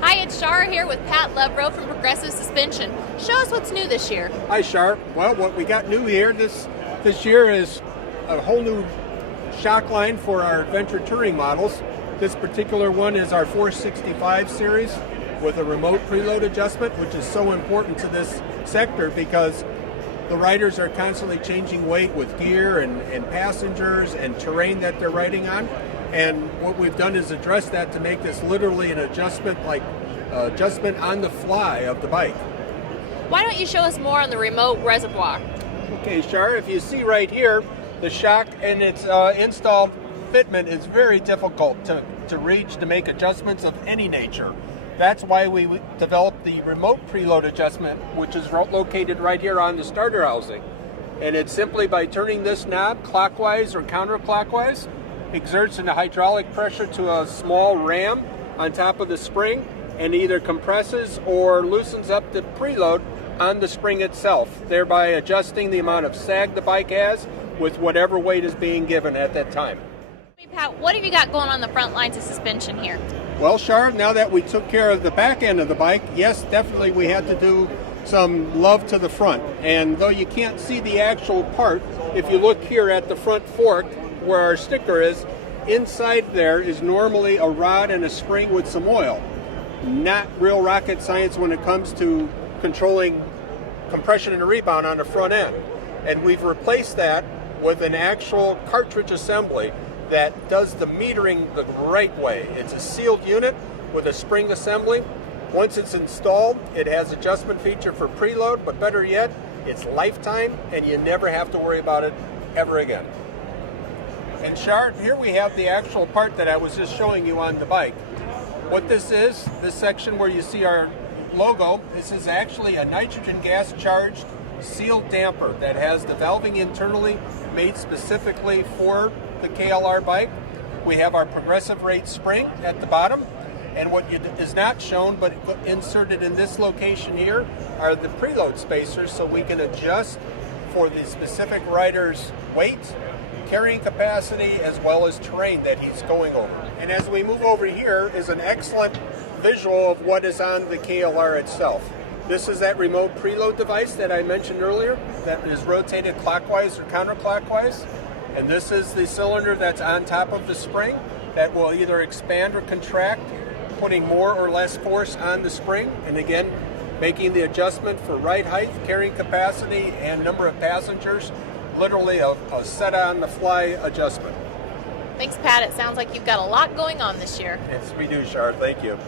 Hi, it's Shar here with Pat Lovro from Progressive Suspension. Show us what's new this year. Hi, Shar. Well, what we got new here this year is a whole new shock line for our adventure touring models. This particular one is our 465 series with a remote preload adjustment, which is so important to this sector because the riders are constantly changing weight with gear and passengers and terrain that they're riding on. And what we've done is address that to make this literally an adjustment on the fly of the bike. Why don't you show us more on the remote reservoir? Okay, Shar, if you see right here, the shock and its installed fitment is very difficult to reach, to make adjustments of any nature. That's why we developed the remote preload adjustment, which is located right here on the starter housing. And it's simply by turning this knob clockwise or counterclockwise, exerts a hydraulic pressure to a small ram on top of the spring and either compresses or loosens up the preload on the spring itself, thereby adjusting the amount of sag the bike has with whatever weight is being given at that time. Hey, Pat, what have you got going on the front lines of suspension here? Well, Shar, now that we took care of the back end of the bike, yes, definitely we had to do some love to the front. And though you can't see the actual part, if you look here at the front fork, where our sticker is, inside there is normally a rod and a spring with some oil. Not real rocket science when it comes to controlling compression and rebound on the front end. And we've replaced that with an actual cartridge assembly that does the metering the right way. It's a sealed unit with a spring assembly. Once it's installed, it has adjustment feature for preload, but better yet, it's lifetime and you never have to worry about it ever again. And Shar, here we have the actual part that I was just showing you on the bike. What this is, this section where you see our logo, this is actually a nitrogen gas charged sealed damper that has the valving internally made specifically for the KLR bike. We have our progressive rate spring at the bottom, and what is not shown but inserted in this location here are the preload spacers, so we can adjust for the specific rider's weight, carrying capacity, as well as terrain that he's going over. And as we move over here is an excellent visual of what is on the KLR itself. This is that remote preload device that I mentioned earlier that is rotated clockwise or counterclockwise. And this is the cylinder that's on top of the spring that will either expand or contract, putting more or less force on the spring. And again, making the adjustment for ride height, carrying capacity, and number of passengers. Literally a set on the fly adjustment. Thanks, Pat. It sounds like you've got a lot going on this year. Yes, we do, Shar. Thank you.